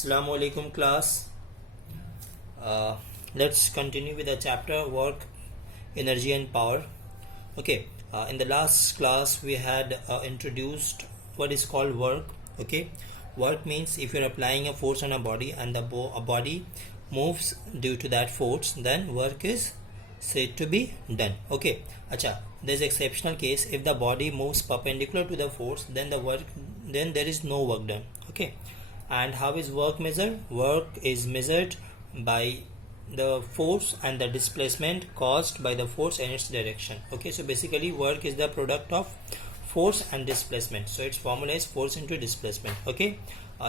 Assalamu alaikum class. Let's continue with the chapter work, energy and power. Okay, in the last class we had introduced what is called work. Okay, work means if you're applying a force on a body and the body moves due to that force, then work is said to be done. Okay, acha, there's exceptional case. If the body moves perpendicular to the force, then there is no work done. Okay, and how is work measured? Work is measured by the force and the displacement caused by the force and its direction. Okay, so basically work is the product of force and displacement, so its formula is force into displacement. Okay,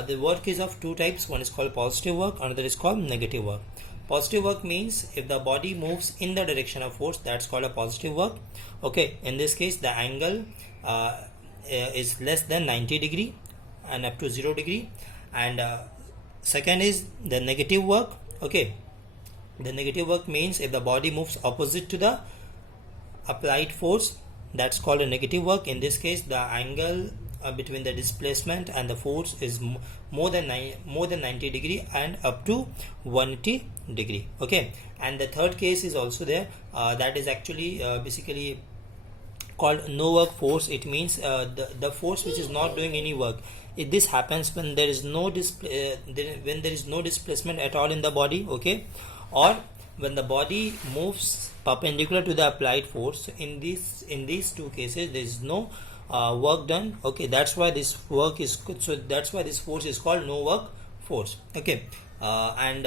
the work is of two types. One is called positive work, another is called negative work. Positive work means if the body moves in the direction of force, that's called a positive work. Okay, in this case the angle is less than 90 degree and up to 0 degree. And second is the negative work. Okay, the negative work means if the body moves opposite to the applied force, that's called a negative work. In this case the angle between the displacement and the force is more than 90 degree and up to 180 degree. Okay, and the third case is also there, that is actually basically called no work force. It means the force which is not doing any work. This happens when there is no displacement at all in the body. Okay, or when the body moves perpendicular to the applied force. In these two cases there is no work done. Okay, that's why this work is good. So that's why this force is called no work force. Okay, and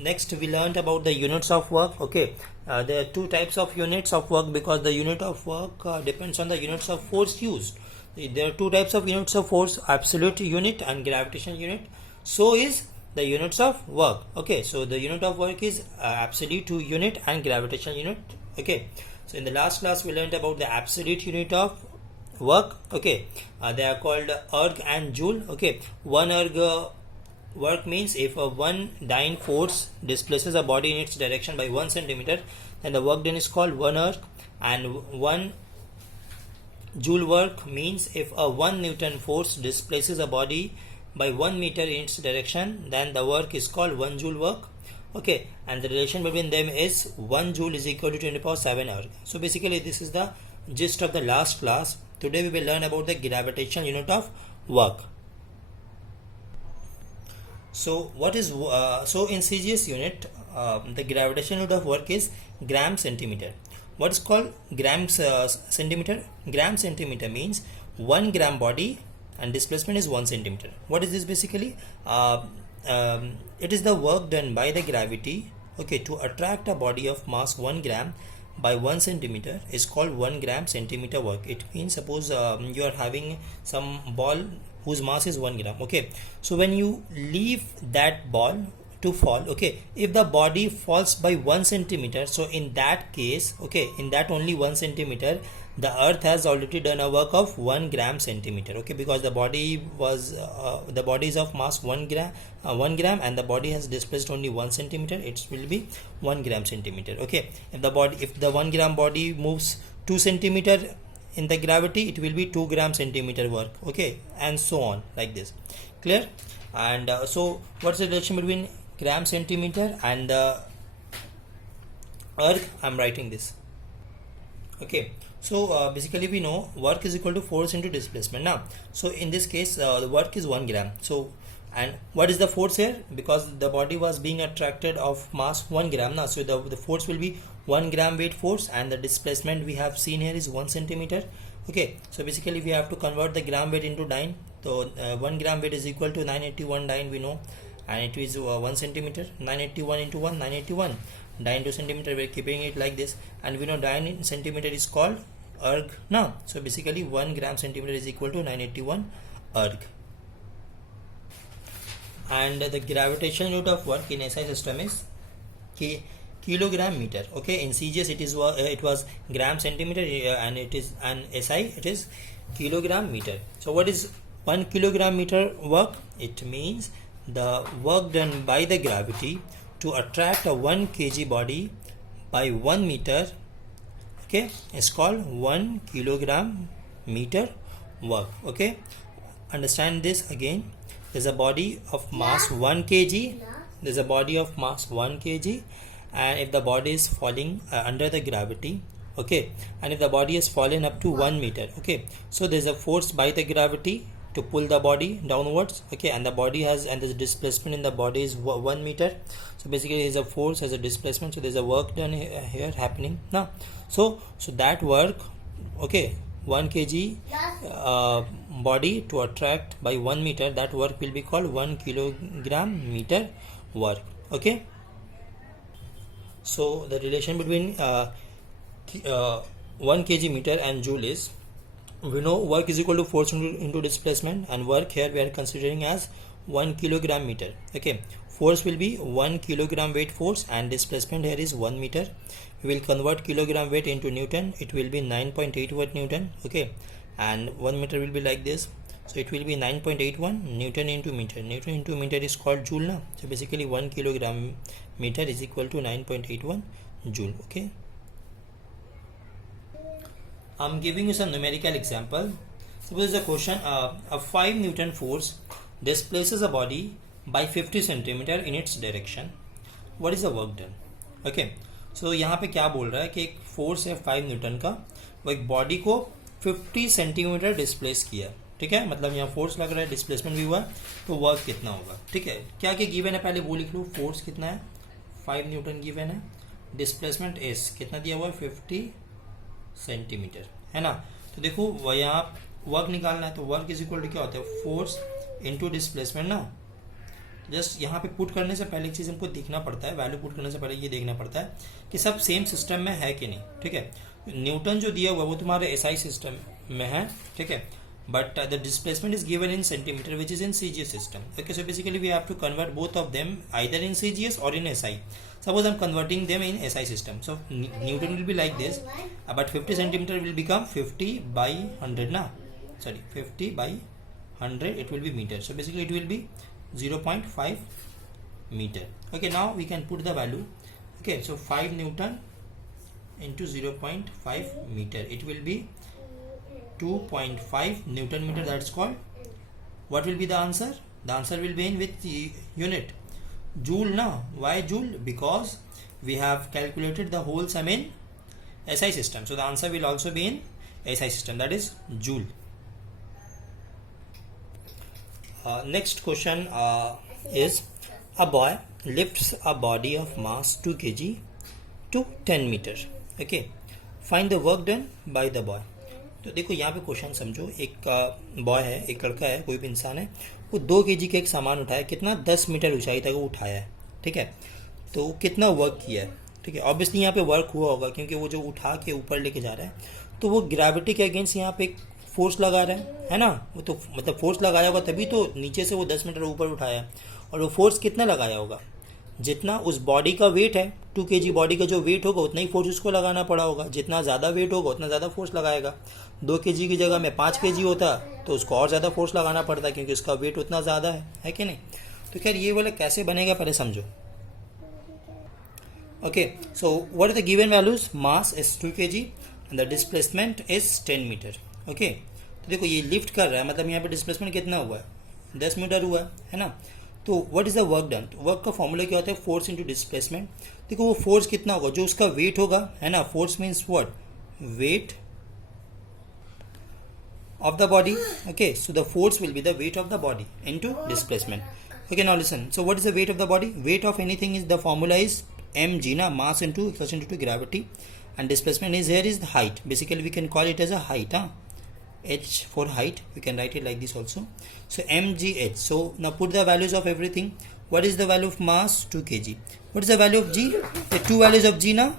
next we learned about the units of work. Okay, there are two types of units of work because the unit of work depends on the units of force used. There are two types of units of force: absolute unit and gravitational unit. So is the units of work. Okay, so the unit of work is absolute unit and gravitational unit. Okay, so in the last class we learned about the absolute unit of work. Okay, they are called erg and joule. Okay, 1 erg work means if a 1 dyne force displaces a body in its direction by 1 centimeter, then the work done is called 1 erg. And 1 joule work means if a 1 Newton force displaces a body by 1 meter in its direction, then the work is called 1 joule work. Okay, and the relation between them is 1 joule is equal to 10 to the power 7 erg. So basically this is the gist of the last class. Today we will learn about the gravitational unit of work. So what is so in CGS unit the gravitational unit of work is gram centimeter. What is called gram centimeter? Gram centimeter means 1 gram body and displacement is 1 centimeter. What is this basically? It is the work done by the gravity, okay, to attract a body of mass 1 gram by 1 centimeter is called 1 gram centimeter work. It means suppose you are having some ball whose mass is 1 gram. Okay, so when you leave that ball to fall, okay, if the body falls by 1 centimeter, so in that case, okay, in that only 1 centimeter, the earth has already done a work of 1 gram centimeter. Okay, because the body was the body is of mass 1 gram and the body has displaced only 1 centimeter, it will be 1 gram centimeter. Okay, if the 1 gram body moves 2 centimeter in the gravity, it will be 2 gram centimeter work. Okay, and so on like this. Clear? And so what's the relation between gram centimeter and the erg? I'm writing this. Okay, so basically we know work is equal to force into displacement. Now, so in this case the work is 1 gram. So, and what is the force here? Because the body was being attracted of mass 1 gram now, so the force will be 1 gram weight force, and the displacement we have seen here is 1 centimeter. Okay, so basically we have to convert the gram weight into dyne. So 1 gram weight is equal to 981 dyne, we know, and it is 1 centimeter. 981 into 1, 981 dyne to centimeter. We're keeping it like this, and we know dyne in centimeter is called erg now. So basically 1 gram centimeter is equal to 981 erg. And the gravitational unit of work in SI system is kilogram meter. Okay, in CGS it was gram centimeter, and it is an SI it is kilogram meter. So what is 1 kilogram meter work? It means the work done by the gravity to attract a 1 kg body by 1 meter, okay, is called 1 kilogram meter work. Okay, understand this again. there's a body of mass 1 kg. There's a body of mass 1 kg, and if the body is falling under the gravity, okay, and if the body has fallen up to 1 meter, okay, so there's a force by the gravity to pull the body downwards, okay, and the body has, and the displacement in the body is 1 meter. So basically there's a force as a displacement, so there's a work done here happening now. So that work, okay, 1 kg body to attract by 1 meter, that work will be called 1 kilogram meter work, okay. So the relation between 1 kg meter and joule is, we know work is equal to force into displacement, and work here we are considering as 1 kilogram meter, okay. Force will be 1 kilogram weight force, and displacement here is 1 meter. We will convert kilogram weight into Newton. It will be 9.81 Newton, okay, and 1 meter will be like this, so it will be 9.81 Newton into meter. Newton into meter is called joule now. So basically 1 kilogram meter is equal to 9.81 joule, okay. I'm giving you some numerical example. Suppose the question, a 5 Newton force displaces a body by 50 centimeter in its direction. What is the work done? Okay, so यहाँ पे क्या बोल रहा है कि एक force है 5 Newton का, वो एक बॉडी को 50 सेंटीमीटर डिस्प्लेस किया, ठीक है, मतलब यहाँ फोर्स लग रहा है, डिस्प्लेसमेंट भी हुआ, तो वर्क कितना होगा, ठीक है। क्या क्या गिवन है पहले वो लिख लो। फोर्स कितना है, 5 न्यूटन गिवन है, डिस्प्लेसमेंट एस कितना दिया हुआ है, 50 सेंटीमीटर, है ना। तो देखो वह यहाँ वर्क निकालना है, तो वर्क इज इक्वल टू क्या होता है, फोर्स इनटू डिस्प्लेसमेंट ना। जस्ट यहाँ पे पुट करने से पहले एक चीज़ हमको देखना पड़ता है, वैल्यू पुट करने से पहले ये देखना पड़ता है कि सब सेम सिस्टम में है कि नहीं, ठीक है। न्यूटन जो दिया हुआ है वो तुम्हारे एसआई सिस्टम में है, ठीक है, but the displacement is given in centimeter which is in CGS system. Okay, so basically we have to convert both of them either in CGS or in SI. Suppose I'm converting them in SI system, so Newton will be like this, but 50 centimeter will become 50 by 100 na, sorry 50 by 100 it will be meter, so basically it will be 0.5 meter. Okay, now we can put the value. Okay, so 5 Newton into 0.5 meter, it will be 2.5 Newton meter, that's called. What will be the answer? The answer will be in with the unit joule now. Why joule? Because we have calculated the whole sum in SI system, so the answer will also be in SI system, that is joule. Next question is, a boy lifts a body of mass 2 kg to 10 meter. Okay, find the work done by the boy. तो देखो यहाँ पे question समझो, एक boy है, एक लड़का है, कोई भी इंसान है, वो 2 kg का एक सामान उठाया, कितना 10 मीटर ऊंचाई तक वो उठाया है, ठीक है, तो कितना वर्क किया है, ठीक है। ऑब्वियसली यहाँ पे वर्क हुआ होगा क्योंकि वो जो उठा के ऊपर लेके जा रहा है, तो वो ग्रेविटी के अगेंस्ट यहाँ पे एक फोर्स लगा रहा है ना, वो तो मतलब फोर्स लगाया होगा तभी तो नीचे से वो 10 मीटर ऊपर उठाया, और वो फोर्स कितना लगाया होगा, जितना उस बॉडी का वेट है, 2 kg बॉडी का जो वेट होगा उतना ही फोर्स उसको लगाना पड़ा होगा, जितना ज़्यादा वेट होगा उतना ज़्यादा फोर्स लगाएगा। 2 kg की जगह में 5 kg होता तो उसको और ज़्यादा फोर्स लगाना पड़ता क्योंकि उसका वेट उतना ज़्यादा है कि नहीं। तो खैर ये वाला कैसे बनेगा पहले समझो। Okay, so what are the given values, mass is 2 kg and the displacement is 10 metre. Okay, तो देखो ये लिफ्ट कर रहा है, मतलब यहाँ पे डिस्प्लेसमेंट कितना हुआ है, 10 मीटर हुआ है ना। तो what is the work done, work का फॉर्मूला क्या होता है, फोर्स इनटू डिस्प्लेसमेंट। देखो वो फोर्स कितना होगा, जो उसका वेट होगा, है ना, force means what, weight of the body. Okay, so the force will be the weight of the body into displacement. Okay, now listen, so what is the weight of the body? Weight of anything is, the formula is mg na, mass into exertion due to gravity, and displacement is, here is the height, basically we can call it as a height, h for height, we can write it like this also. So mgh, so now put the values of everything. What is the value of mass, 2 kg. What is the value of g, the two values of g now,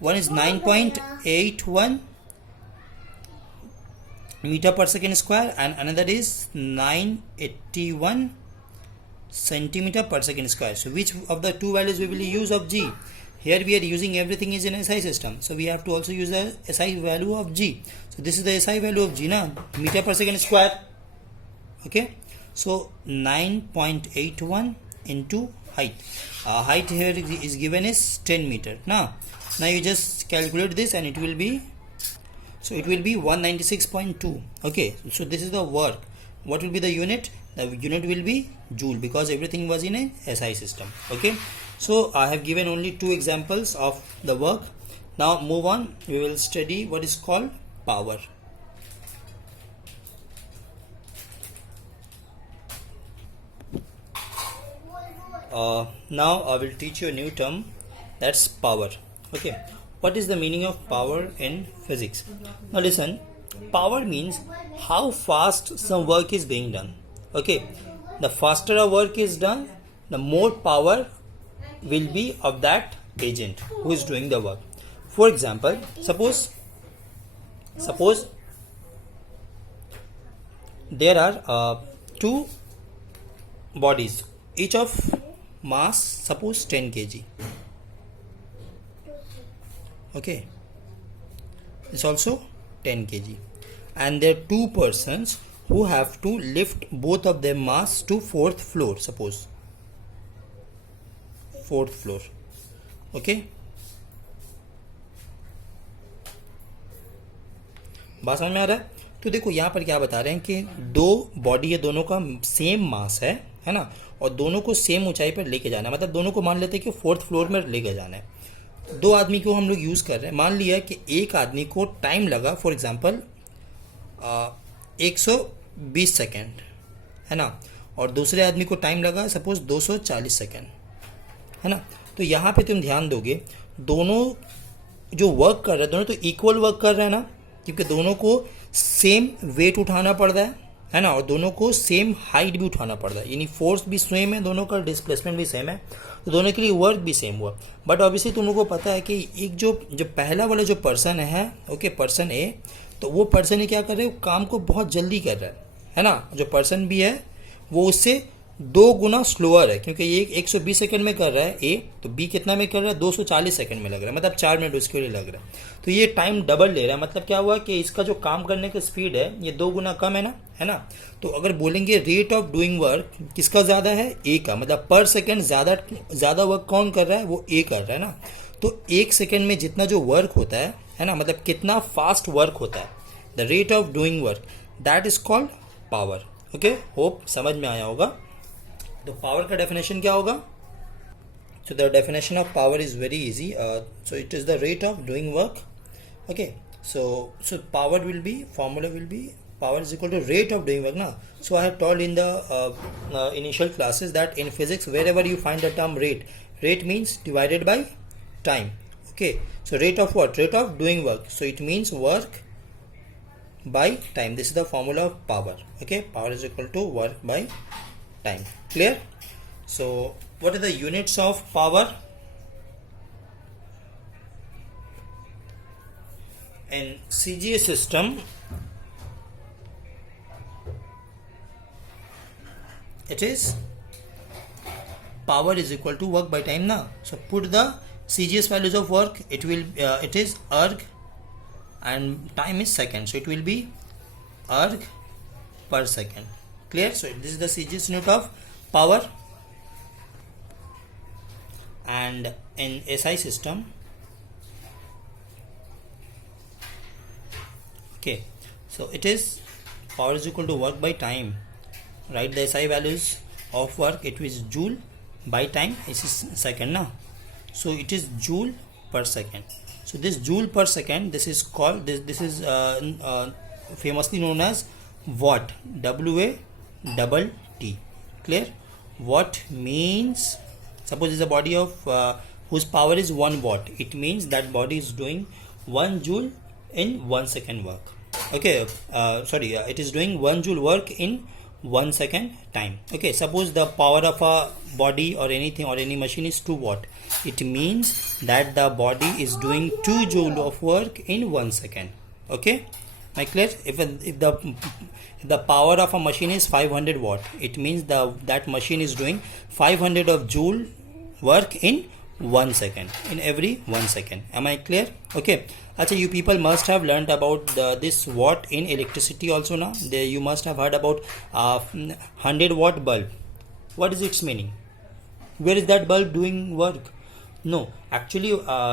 one is 9.81 meter per second square and another is 981 centimeter per second square. So which of the two values we will use of g? Here we are using everything is in SI system, so we have to also use the SI value of g. So this is the SI value of g na, meter per second square. Okay, so 9.81 into height. Height here is given is 10 meter. Now you just calculate this and it will be, so it will be 196.2. Okay, so this is the work. What will be the unit? the unit will be joule, because everything was in a SI system. Okay, so I have given only 2 examples of the work. Now move on, we will study what is called power. Now I will teach you a new term, that's power. Okay, what is the meaning of power in physics? Now listen, power means how fast some work is being done. Okay, the faster a work is done, the more power will be of that agent who is doing the work. For example, suppose there are 2 bodies, each of mass suppose 10 kg. Okay, it's also 10 kg, and there are 2 persons who have to lift both of their mass to 4th floor, suppose 4th floor. Okay, बात समझ में आ रहा है? तो देखो यहाँ पर क्या बता रहे हैं कि 2 बॉडी है, दोनों का सेम मास है ना, और दोनों को सेम ऊंचाई पर लेके जाना है, मतलब दोनों को मान लेते हैं कि 4th फ्लोर में लेके जाना है। 2 आदमी को हम लोग यूज़ कर रहे हैं, मान लिया कि एक आदमी को टाइम लगा फॉर एग्जांपल 120 सेकेंड, है ना, और दूसरे आदमी को टाइम लगा सपोज 240 सेकेंड, है ना। तो यहाँ पे तुम ध्यान दोगे, दोनों जो वर्क कर रहे हैं दोनों तो इक्वल वर्क कर रहे हैं ना, क्योंकि दोनों को सेम वेट उठाना पड़ रहा है ना, और दोनों को सेम हाइट भी उठाना पड़ रहा है, यानी फोर्स भी सेम है, दोनों का डिस्प्लेसमेंट भी सेम है, तो दोनों के लिए वर्क भी सेम हुआ। बट ऑब्वियसली तुम लोगों को पता है कि एक जो पहला वाला जो पर्सन है, ओके, पर्सन ए, तो वो पर्सन क्या कर रहे हैं, काम को बहुत जल्दी कर रहा है ना। जो पर्सन बी है वो उससे 2 गुना स्लोअर है, क्योंकि ये 120 सेकंड में कर रहा है ए, तो बी कितना में कर रहा है, 240 सेकंड में लग रहा है, मतलब 4 मिनट उसके लिए लग रहा है। तो ये टाइम डबल ले रहा है, मतलब क्या हुआ कि इसका जो काम करने का स्पीड है ये 2 गुना कम है ना। तो अगर बोलेंगे रेट ऑफ डूइंग वर्क किसका ज़्यादा है, ए का, मतलब पर सेकेंड ज़्यादा वर्क कौन कर रहा है, वो ए कर रहा है ना। तो 1 सेकेंड में जितना जो वर्क होता है ना, मतलब कितना फास्ट वर्क होता है, the rate of doing work, that is called power. Okay, hope समझ में आया होगा। तो पावर का डेफिनेशन क्या होगा? So the definition of power is very easy. So it is the rate of doing work. Okay. So power will be, formula will be, power is equal to rate of doing work. Now, so I have told in the initial classes that in physics, wherever you find the term rate means divided by time. Okay. So rate of what? Rate of doing work. So it means work by time. This is the formula of power. Okay. Power is equal to work by time. Clear? So what are the units of power? In CGS system, it is power is equal to work by time now. So put the CGS values of work, it will it is erg and time is second, so it will be erg per second. Clear? So this is the CGS unit of power. And in SI system, okay, so it is power is equal to work by time. Write the SI values of work, it is joule by time, this is second now, so it is joule per second. So this joule per second, this is called this is famously known as watt, W-A-T-T. Clear? Watt means, suppose is a body of whose power is 1 watt, it means that body is doing 1 joule in 1 second work. Okay, it is doing 1 joule work in 1 second time. Okay, suppose the power of a body or anything or any machine is 2 watt, it means that the body is doing 2 joule of work in 1 second. Okay, am I clear? If the power of a machine is 500 watt, it means that machine is doing 500 of joule work in 1 second, in every 1 second. Am I clear? Okay. Achha, you people must have learned about this watt in electricity also now. You must have heard about 100 watt bulb. What is its meaning? Where is that bulb doing work? No, actually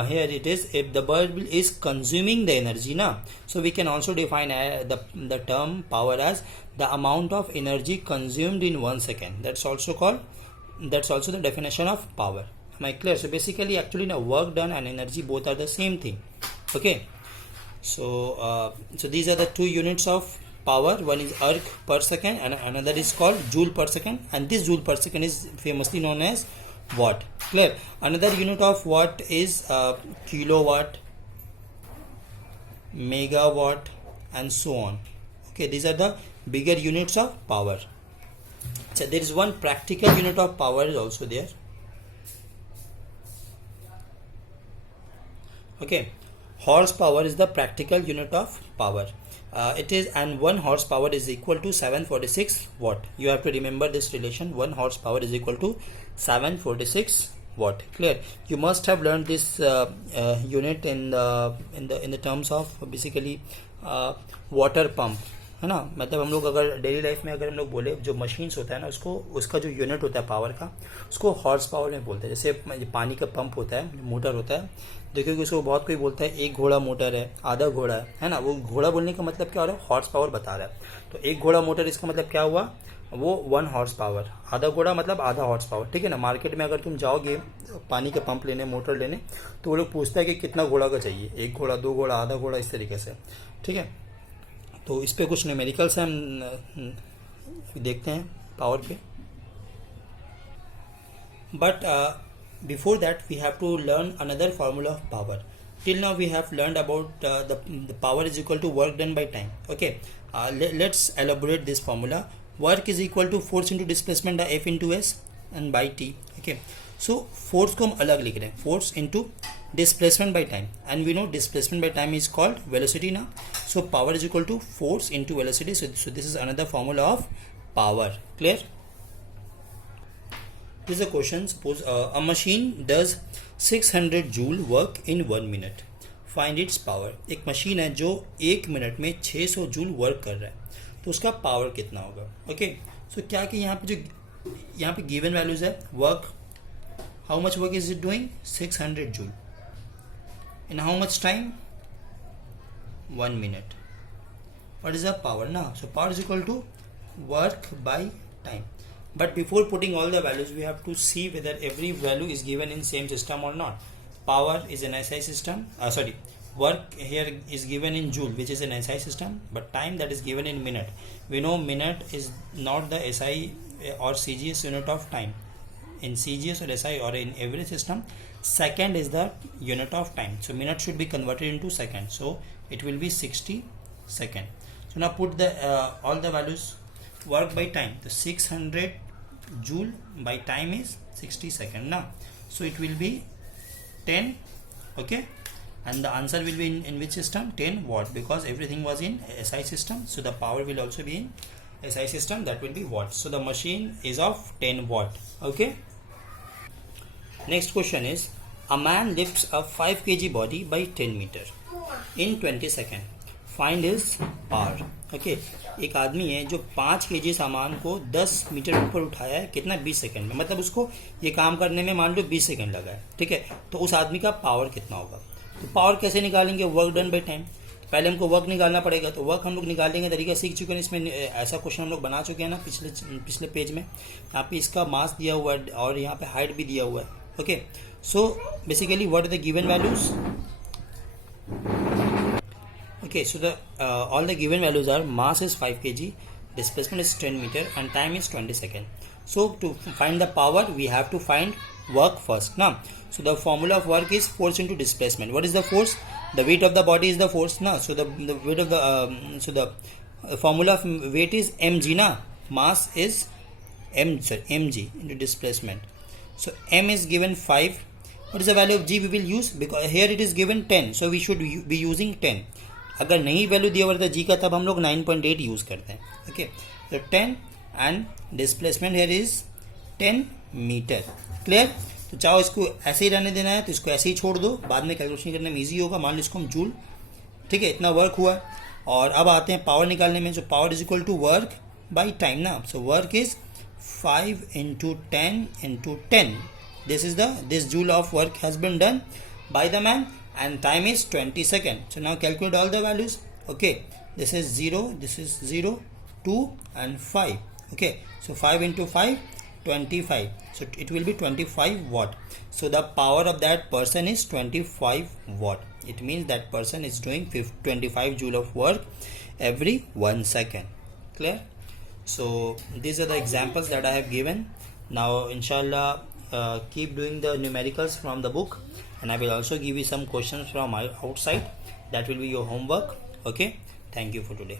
here it is, if the bulb is consuming the energy now, so we can also define the term power as the amount of energy consumed in 1 second. That's also the definition of power. Am I clear? So basically, actually, now work done and energy both are the same thing. Okay. So these are the two units of power. One is erg per second and another is called joule per second, and this joule per second is famously known as watt. Clear? Another unit of watt is kilowatt, megawatt, and so on. Okay, these are the bigger units of power. So there is one practical unit of power is also there. Okay, horsepower is the practical unit of power. It is, and 1 horsepower is equal to 746 watt. You have to remember this relation. 1 horsepower is equal to 746 watt. Clear? You must have learned this unit in the terms of basically water pump, है ना. मतलब हम लोग अगर daily life में अगर हम लोग बोले, जो मशीन्स होता है ना, उसको उसका जो यूनिट होता है पावर का, उसको हॉर्स पावर में बोलते हैं. जैसे पानी का पंप होता है, मोटर होता है, देखिए कि उसको बहुत कोई बोलता है 1 घोड़ा मोटर है, आधा घोड़ा है ना. वो घोड़ा बोलने का मतलब क्या हो रहा है? हॉर्स पावर बता रहा है. तो 1 घोड़ा मोटर, इसका मतलब क्या हुआ? वो 1 हॉर्स पावर. आधा घोड़ा मतलब आधा हॉर्स पावर. ठीक है ना. मार्केट में अगर तुम जाओगे पानी का पंप लेने, मोटर लेने, तो वो लोग पूछता है कि कितना घोड़ा का चाहिए, 1 घोड़ा, 2 घोड़ा, आधा घोड़ा, इस तरीके से. ठीक है. तो इस पे कुछ न्यूमेरिकल्स हम देखते हैं पावर पे. But before that we have to learn another formula of power. Till now we have learned about the power is equal to work done by time. Okay, let's elaborate this formula. Work is equal to force into displacement F into S and by T. Okay, so force को हम अलग लिख रहे हैं, force into displacement by time, and we know displacement by time is called velocity now. So power is equal to force into velocity. So this is another formula of power. Clear? This is a question. Suppose a machine does 600 joule work in 1 minute. Find its power. एक machine है जो 1 minute में 600 joule work कर रहा है, तो उसका power कितना होगा. ओके, सो क्या कि यहाँ पे गिवन वैल्यूज है. Work, how much work is it doing? 600 joule. In how much time? 1 minute. What is the power now? So power is equal to work by time. But before putting all the values, we have to see whether every value is given in same system or not. Power is an SI system. Work here is given in joule, which is an SI system, but time, that is given in minute. We know minute is not the SI or CGS unit of time. In CGS or SI or in every system, second is the unit of time. So minute should be converted into second. So it will be 60 second. So now put the all the values. Work by time. The 600 joule by time is 60 second now. So it will be 10. Okay. And the answer will be in which system? 10 watt, because everything was in SI system. So the power will also be in SI system, that will be watt. So the machine is of 10 watt. Okay. Next question is, a man lifts a 5 kg body by 10 meter in 20 seconds. Find his power. Okay. एक आदमी है जो 5 kg सामान को 10 metre ऊपर उठाया है, कितना? 20 सेकंड में. मतलब उसको ये काम करने में मान लो 20 सेकंड लगा है. ठीक है. तो उस आदमी का पावर कितना होगा? तो पावर कैसे निकालेंगे? Work done by time. पहले हमको वर्क निकालना पड़ेगा. तो वर्क हम लोग निकालने का तरीका सीख चुके हैं. इसमें ऐसा क्वेश्चन हम लोग बना चुके हैं ना पिछले पेज में. यहाँ पे इसका मास दिया हुआ है और यहाँ पे हाइट भी दिया हुआ है. Okay. So basically what are the given values? Okay, so the all the given values are: mass is 5 kg, displacement is 10 meter, and time is 20 seconds. So to find the power, we have to find work first. Now, so the formula of work is force into displacement. What is the force? The weight of the body is the force. Now, so the weight of the formula of weight is mg. Na, mass is mg into displacement. So m is given 5. What is the value of g we will use? Because here it is given 10, so we should be using 10. अगर नहीं value दिया हुआ था जी का, तब हम लोग 9.8 use करते हैं. ओके. तो 10 and displacement here is 10 metre. Clear? तो चाहो इसको ऐसे ही रहने देना है तो इसको ऐसे ही छोड़ दो, बाद में कैलकुलेशन करने में इजी होगा. मान लो इसको हम जूल. ठीक है. इतना वर्क हुआ. और अब आते हैं पावर निकालने में. जो power is equal to work by time ना. So work is 5 into 10 into 10. This joule of work has been done by the man, and time is 20 seconds. So now calculate all the values. Okay, this is 0, this is 0, 2 and 5. Okay, so 5 into 5, 25. So it will be 25 watt. So the power of that person is 25 watt. It means that person is doing 25 joule of work every 1 second. Clear? So these are the examples that I have given. Now inshallah, keep doing the numericals from the book, and I will also give you some questions from outside. That will be your homework. Okay, thank you for today.